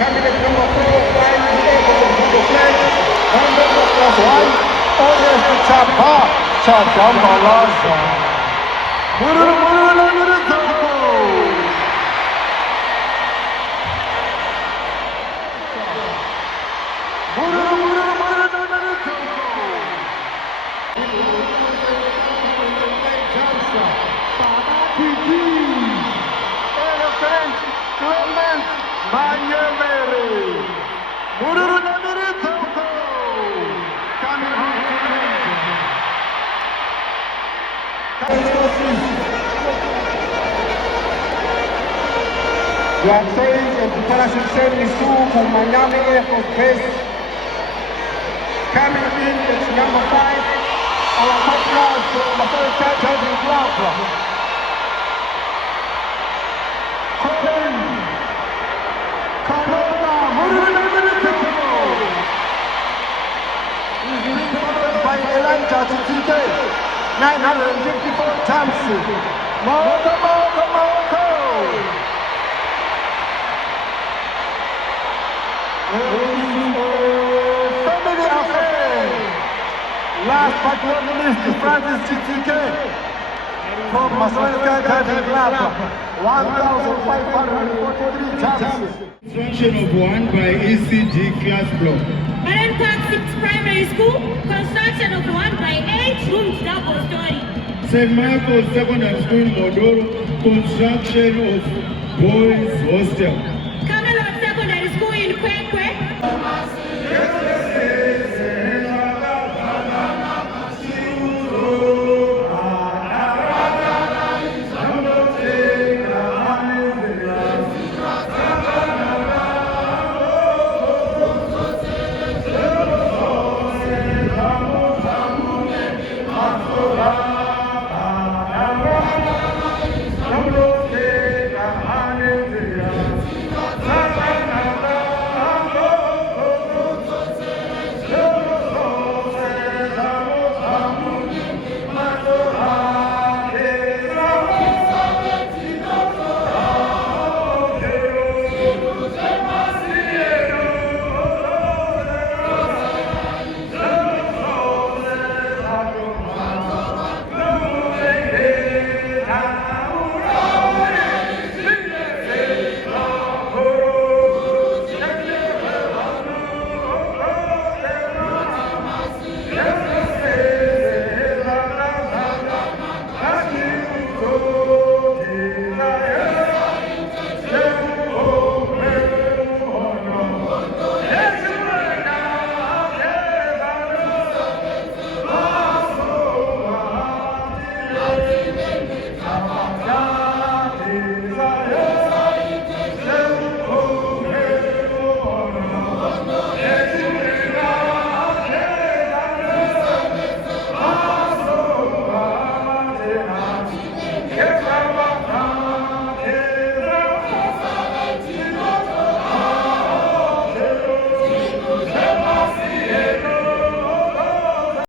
Candidate number 4, flying to the flag. Number +1, always the Chapa. Chapa Malasa. The access of the parachute service from Miami Air Force Base. Coming in, it's number 5, our top class from the first time in club. He's being followed by Elijah TTK, 954 times. Moko. Family affair. Last but not least, Francis TTK from Massachusetts Diving Club, 1,543 chances. Construction of 1 by ECG class block. Parent Park 6 Primary School, construction of 1 by 8 rooms double story. St. Michael's Secondary School, Modoro, construction of boys hostel.